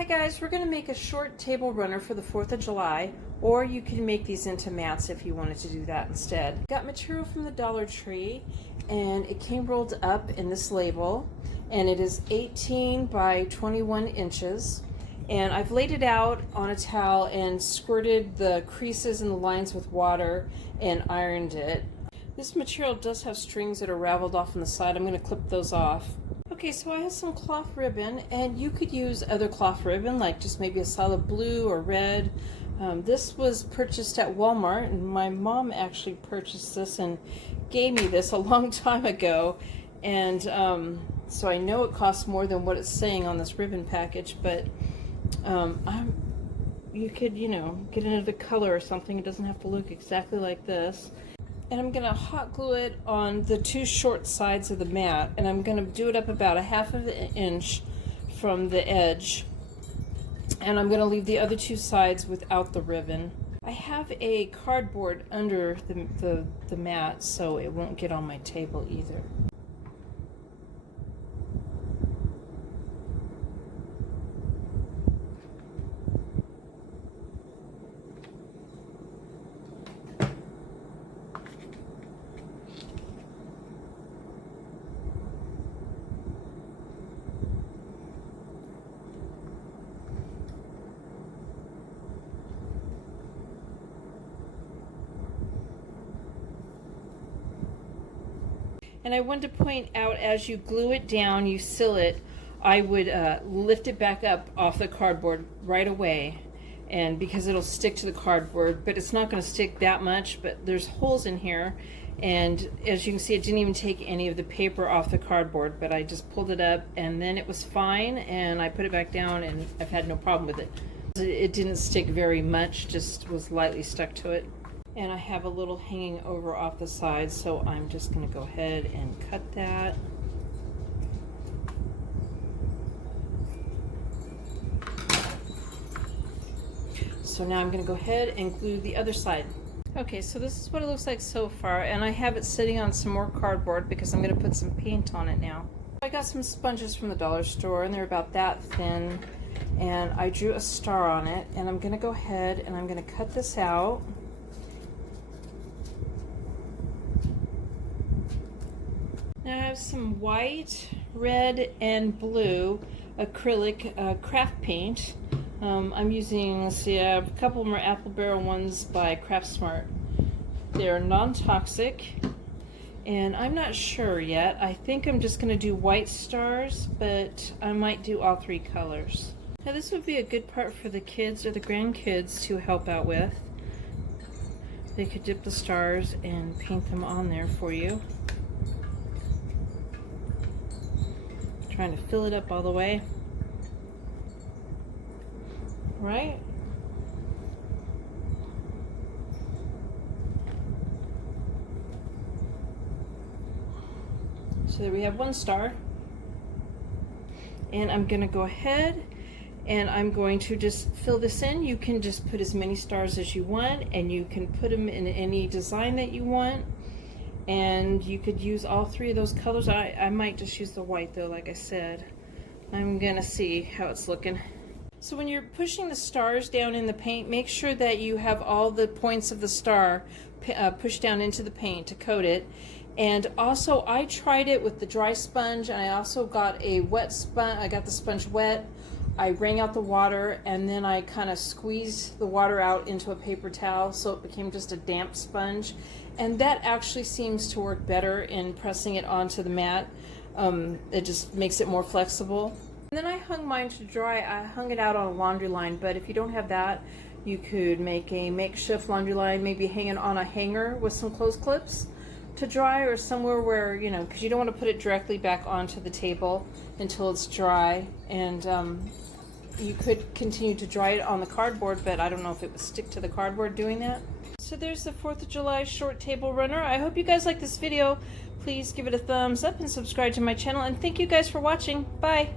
Hi guys, we're going to make a short table runner for the 4th of July, or you can make these into mats if you wanted to do that instead. Got material from the Dollar Tree, and it came rolled up in this label, and it is 18 by 21 inches. And I've laid it out on a towel and squirted the creases and the lines with water and ironed it. This material does have strings that are raveled off on the side. I'm going to clip those off. Okay, so I have some cloth ribbon, and you could use other cloth ribbon, like just maybe a solid blue or red. This was purchased at Walmart, and my mom actually purchased this and gave me this a long time ago. And so I know it costs more than what it's saying on this ribbon package, but you could, get another color or something. It doesn't have to look exactly like this. And I'm going to hot glue it on the two short sides of the mat, and I'm going to do it up about a half of an inch from the edge, and I'm going to leave the other two sides without the ribbon. I have a cardboard under the mat so it won't get on my table either. And I wanted to point out, as you glue it down, you seal it, I would lift it back up off the cardboard right away, and because it'll stick to the cardboard, but it's not going to stick that much. But there's holes in here, and as you can see, it didn't even take any of the paper off the cardboard, but I just pulled it up and then it was fine, and I put it back down and I've had no problem with it. It didn't stick very much, just was lightly stuck to it. And I have a little hanging over off the side, so I'm just going to go ahead and cut that. So now I'm going to go ahead and glue the other side. Okay, so this is what it looks like so far, and I have it sitting on some more cardboard because I'm going to put some paint on it now. I got some sponges from the dollar store, and they're about that thin, and I drew a star on it, and I'm going to go ahead and I'm going to cut this out. Now I have some white, red, and blue acrylic craft paint. I'm using, let's see, a couple more Apple Barrel ones by Craft Smart. They're non-toxic, and I'm not sure yet. I think I'm just going to do white stars, but I might do all three colors. Now this would be a good part for the kids or the grandkids to help out with. They could dip the stars and paint them on there for you. Trying to fill it up all the way. Right? So there we have one star. And I'm going to go ahead and I'm going to just fill this in. You can just put as many stars as you want, and you can put them in any design that you want. And you could use all three of those colors. I might just use the white though, like I said. I'm gonna see how it's looking. So when you're pushing the stars down in the paint, make sure that you have all the points of the star pushed down into the paint to coat it. And also, I tried it with the dry sponge, and I also got a wet sponge. I got the sponge wet. I wring out the water, and then I kind of squeezed the water out into a paper towel, so it became just a damp sponge. And that actually seems to work better in pressing it onto the mat. It just makes it more flexible. And then I hung mine to dry. I hung it out on a laundry line, but if you don't have that, you could make a makeshift laundry line, maybe hang it on a hanger with some clothes clips to dry, or somewhere where, because you don't want to put it directly back onto the table until it's dry. And you could continue to dry it on the cardboard, but I don't know if it would stick to the cardboard doing that. So there's the 4th of July short table runner. I hope you guys like this video. Please give it a thumbs up and subscribe to my channel, and thank you guys for watching. Bye!